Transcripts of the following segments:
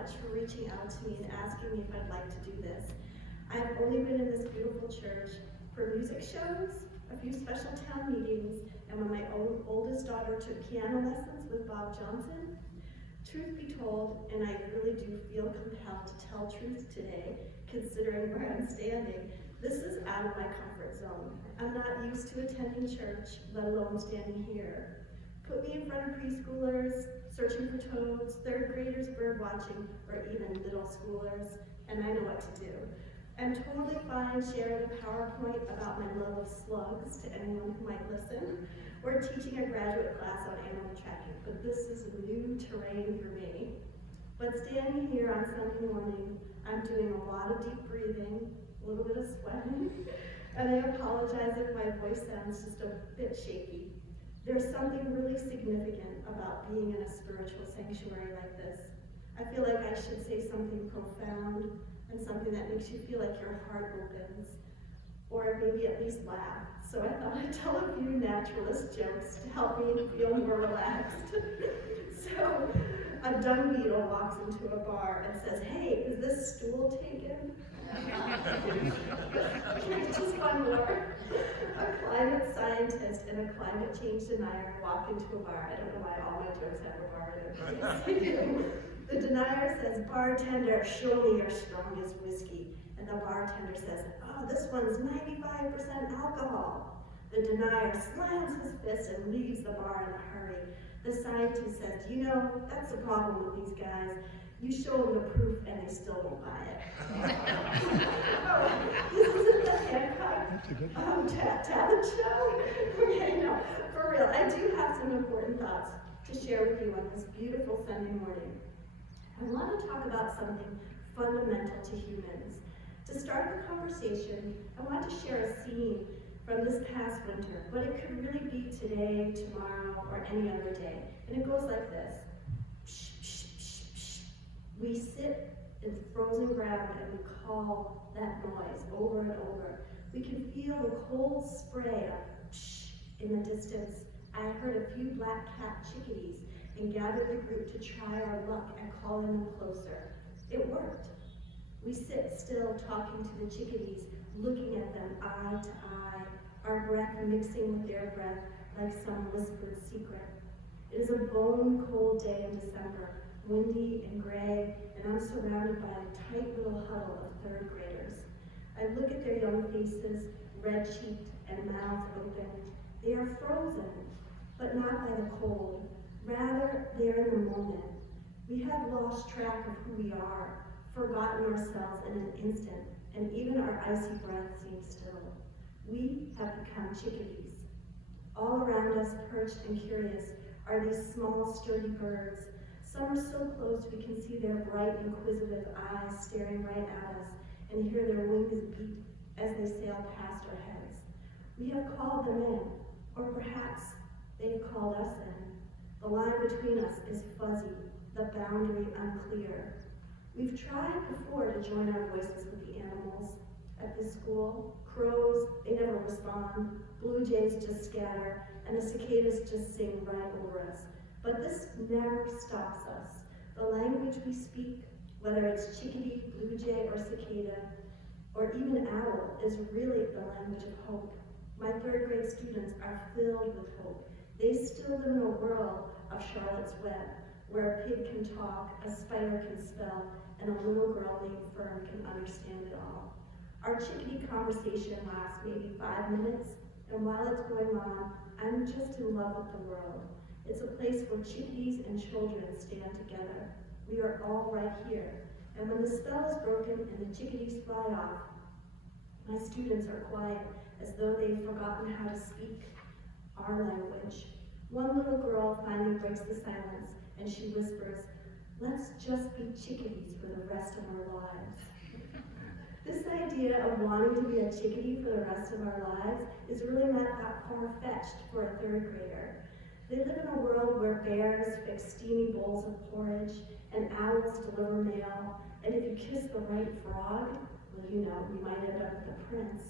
much for reaching out to me and asking me if I'd like to do this. I've only been in this beautiful church for music shows, a few special town meetings, and when my oldest daughter took piano lessons with Bob Johnson. Truth be told, and I really do feel compelled to tell truth today, considering where I'm standing, this is out of my comfort zone. I'm not used to attending church, let alone standing here. Put me in front of preschoolers, searching for toads, third graders bird watching, or even middle schoolers, and I know what to do. I'm totally fine sharing a PowerPoint about my love of slugs to anyone who might listen, or teaching a graduate class on animal tracking, but this is new terrain for me. But standing here on Sunday morning, I'm doing a lot of deep breathing, a little bit of sweating, and I apologize if my voice sounds just a bit shaky. There's something really significant about being in a spiritual sanctuary like this. I feel like I should say something profound and something that makes you feel like your heart opens, or maybe at least laugh. So I thought I'd tell a few naturalist jokes to help me feel more relaxed. So a dung beetle walks into a bar and says, "Hey, is this stool taken?" Just one more. A climate scientist and a climate change denier walk into a bar. I don't know why all my jokes have a bar in it. The denier says, "Bartender, show me your strongest whiskey." And the bartender says, "Oh, this one's 95% alcohol." The denier slams his fist and leaves the bar in a hurry. The scientist says, "You know, that's the problem with these guys. You show them the proof and they still don't buy it." This isn't the Hancock talent show. Okay, no, for real. I do have some important thoughts to share with you on this beautiful Sunday morning. I want to talk about something fundamental to humans. To start the conversation, I want to share a scene from this past winter, but it could really be today, tomorrow, or any other day. And it goes like this. Psh, psh, psh, psh. We sit in frozen ground and we call that noise over and over. We can feel the cold spray of psh in the distance. I heard a few black cat chickadees and gathered the group to try our luck at calling them closer. It worked. We sit still talking to the chickadees, looking at them eye to eye, our breath mixing with their breath like some whispered secret. It is a bone-cold day in December, windy and gray, and I'm surrounded by a tight little huddle of third graders. I look at their young faces, red-cheeked and mouths open. They are frozen, but not by the cold. Rather, they're in the moment. We have lost track of who we are, forgotten ourselves in an instant, and even our icy breath seems still. We have become chickadees. All around us, perched and curious, are these small, sturdy birds. Some are so close we can see their bright, inquisitive eyes staring right at us and hear their wings beat as they sail past our heads. We have called them in, or perhaps they've called us in. The line between us is fuzzy, the boundary unclear. We've tried before to join our voices with the animals. At this school, crows, they never respond, blue jays just scatter, and the cicadas just sing right over us. But this never stops us. The language we speak, whether it's chickadee, blue jay, or cicada, or even owl, is really the language of hope. My third grade students are filled with hope. They still live in a world of Charlotte's Web, where a pig can talk, a spider can spell, and a little girl named Fern can understand it all. Our chickadee conversation lasts maybe 5 minutes, and while it's going on, I'm just in love with the world. It's a place where chickadees and children stand together. We are all right here, and when the spell is broken and the chickadees fly off, my students are quiet, as though they've forgotten how to speak our language. One little girl finally breaks the silence, and she whispers, "Let's just be chickadees for the rest of our lives." This idea of wanting to be a chickadee for the rest of our lives is really not that far-fetched for a third grader. They live in a world where bears fix steamy bowls of porridge, and owls deliver mail, and if you kiss the right frog, well, you know, you might end up with a prince.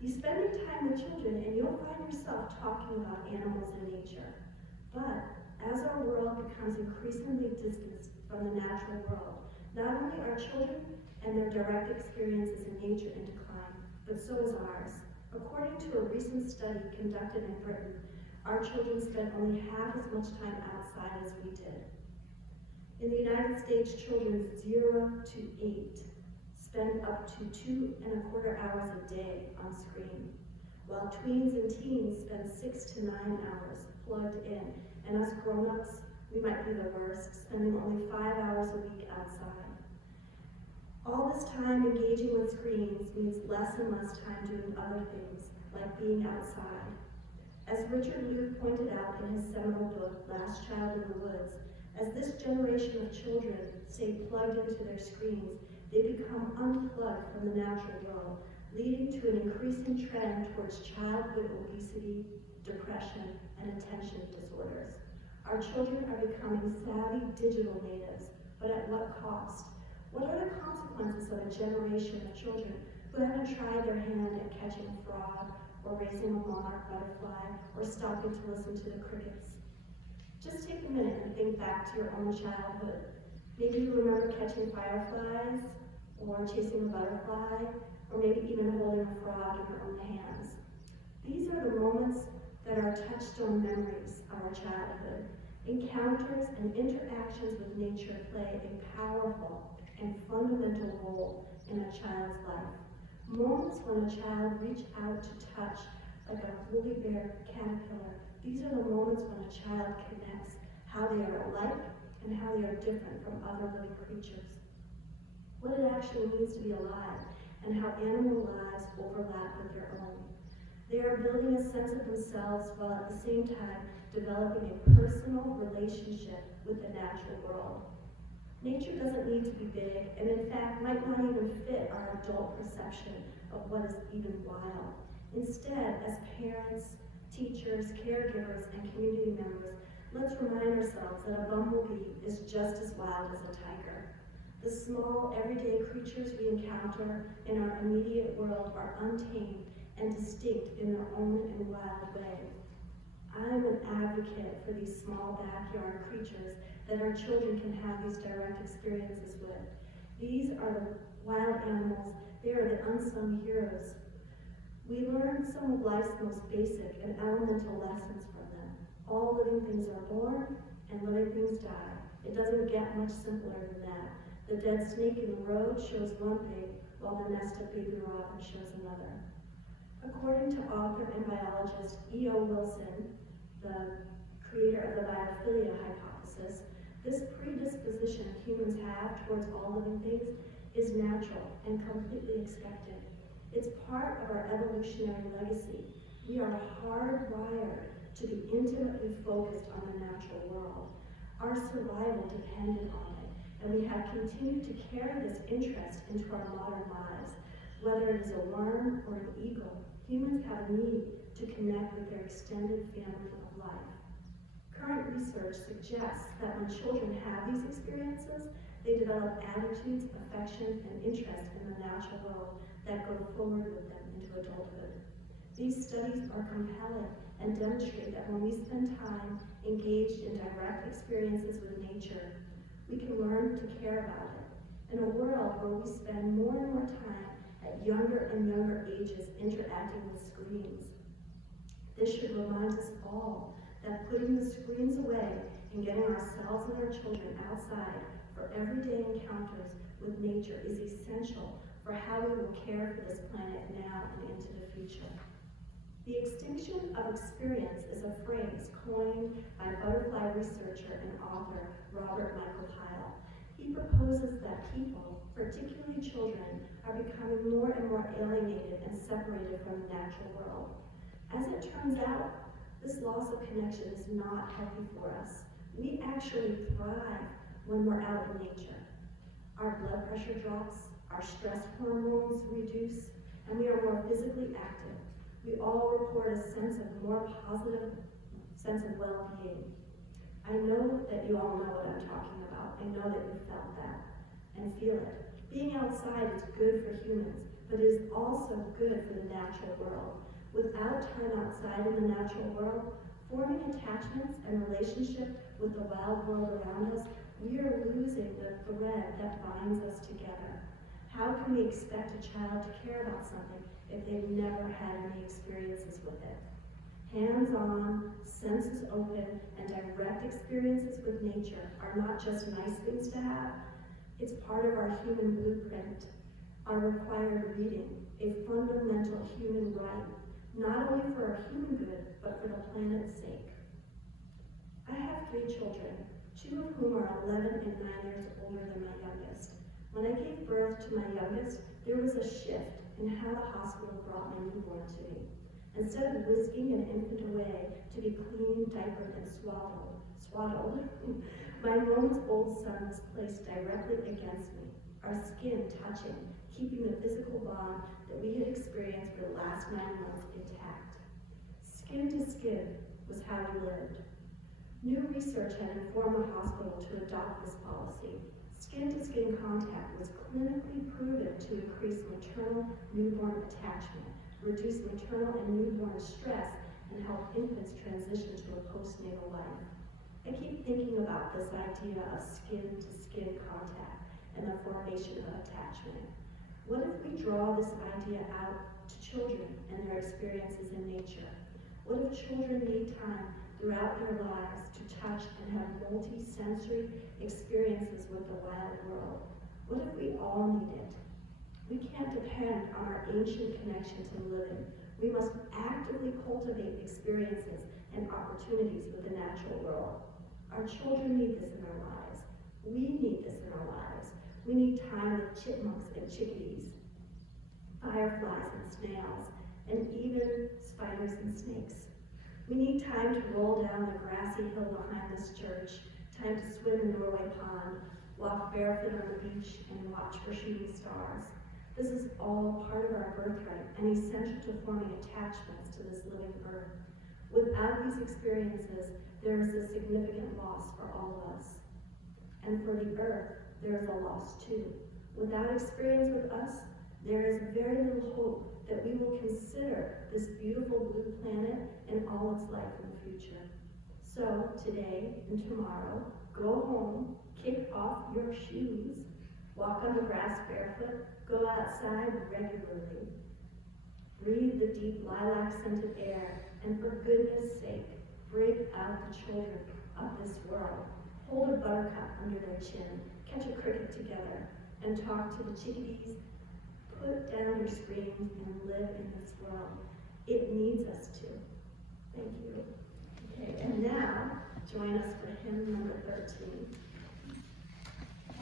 You spend your time with children, and you'll find yourself talking about animals and nature. But as our world becomes increasingly distanced from the natural world, Not only are children and their direct experiences in nature in decline, but so is ours. According to a recent study conducted in Britain, our children spend only half as much time outside as we did. In the United States, children 0 to 8 spend up to 2.25 hours a day on screen, while tweens and teens spend 6 to 9 hours plugged in, and us grown-ups, we might be the worst, spending only 5 hours a week outside. All this time engaging with screens means less and less time doing other things, like being outside. As Richard Luke pointed out in his seminal book, Last Child in the Woods, as this generation of children stay plugged into their screens, they become unplugged from the natural world, leading to an increasing trend towards childhood obesity, depression, and attention disorders. Our children are becoming savvy digital natives, but at what cost? What are the consequences of a generation of children who haven't tried their hand at catching a frog, or raising a monarch butterfly, or stopping to listen to the crickets? Just take a minute and think back to your own childhood. Maybe you remember catching fireflies, or chasing a butterfly, or maybe even holding a frog in your own hands. These are the moments that are touchstone memories of our childhood. Encounters and interactions with nature play a powerful and fundamental role in a child's life. Moments when a child reaches out to touch like a woolly bear caterpillar. These are the moments when a child connects how they are alike and how they are different from other living creatures. What it actually means to be alive and how animal lives overlap with their own. They are building a sense of themselves while at the same time developing a personal relationship with the natural world. Nature doesn't need to be big, and in fact might not even fit our adult perception of what is even wild. Instead, as parents, teachers, caregivers, and community members, let's remind ourselves that a bumblebee is just as wild as a tiger. The small, everyday creatures we encounter in our immediate world are untamed and distinct in their own and wild way. I'm an advocate for these small backyard creatures that our children can have these direct experiences with. These are the wild animals. They are the unsung heroes. We learn some of life's most basic and elemental lessons from them. All living things are born and living things die. It doesn't get much simpler than that. The dead snake in the road shows one pig, while the nest of baby robin shows another. According to author and biologist E.O. Wilson, the creator of the biophilia hypothesis, this predisposition humans have towards all living things is natural and completely expected. It's part of our evolutionary legacy. We are hardwired to be intimately focused on the natural world. Our survival depended on it, and we have continued to carry this interest into our modern lives. Whether it is a worm or an eagle, humans have a need to connect with their extended family of life. Current research suggests that when children have these experiences, they develop attitudes, affections, and interest in the natural world that go forward with them into adulthood. These studies are compelling and demonstrate that when we spend time engaged in direct experiences with nature, we can learn to care about it. In a world where we spend more and more time at younger and younger ages interacting with screens, this should remind us all that putting the screens away and getting ourselves and our children outside for everyday encounters with nature is essential for how we will care for this planet now and into the future. The extinction of experience is a phrase coined by butterfly researcher and author Robert Michael Pyle. He proposes that people, particularly children, are becoming more and more alienated and separated from the natural world. As it turns out, this loss of connection is not healthy for us. We actually thrive when we're out in nature. Our blood pressure drops, our stress hormones reduce, and we are more physically active. We all report a sense of more positive sense of well-being. I know that you all know what I'm talking about. I know that you felt that and feel it. Being outside is good for humans, but it is also good for the natural world. Without time outside in the natural world, forming attachments and relationship with the wild world around us we are losing the thread that binds us together. How can we expect a child to care about something if they've never had any experiences with it? Hands-on, senses open, and direct experiences with nature are not just nice things to have. It's part of our human blueprint, our required reading, a fundamental human right, not only for our human good, but for the planet's sake. I have 3 children, 2 of whom are 11 and 9 years older than my youngest. When I gave birth to my youngest, there was a shift in how the hospital brought my newborn to me. Instead of whisking an infant away to be cleaned, diapered, and swaddled, my months-old son was placed directly against me, our skin touching, keeping the physical bond that we had experienced for the last 9 months intact. Skin to skin was how we lived. New research had informed the hospital to adopt this policy. Skin-to-skin contact was clinically proven to increase maternal-newborn attachment, reduce maternal and newborn stress, and help infants transition to a postnatal life. I keep thinking about this idea of skin-to-skin contact and the formation of attachment. What if we draw this idea out to children and their experiences in nature? What if children need time throughout their lives to touch and have multi-sensory experiences with the wild world? What if we all need it? We can't depend on our ancient connection to living. We must actively cultivate experiences and opportunities with the natural world. Our children need this in their lives. We need this in our lives. We need time with chipmunks and chickadees, fireflies and snails, and even spiders and snakes. We need time to roll down the grassy hill behind this church, time to swim in Norway Pond, walk barefoot on the beach, and watch for shooting stars. This is all part of our birthright and essential to forming attachments to this living earth. Without these experiences, there is a significant loss for all of us. And for the earth, there is a loss too. Without experience with us, there is very little hope that we will consider this beautiful blue planet and all its life in the future. So today and tomorrow, go home, kick off your shoes, walk on the grass barefoot, go outside regularly, breathe the deep lilac-scented air, and for goodness sake, break out the children of this world. Hold a buttercup under their chin, catch a cricket together, and talk to the chickadees. Put down your screens and live in this world. It needs us to. Thank you. Okay, and now, join us for hymn number 13.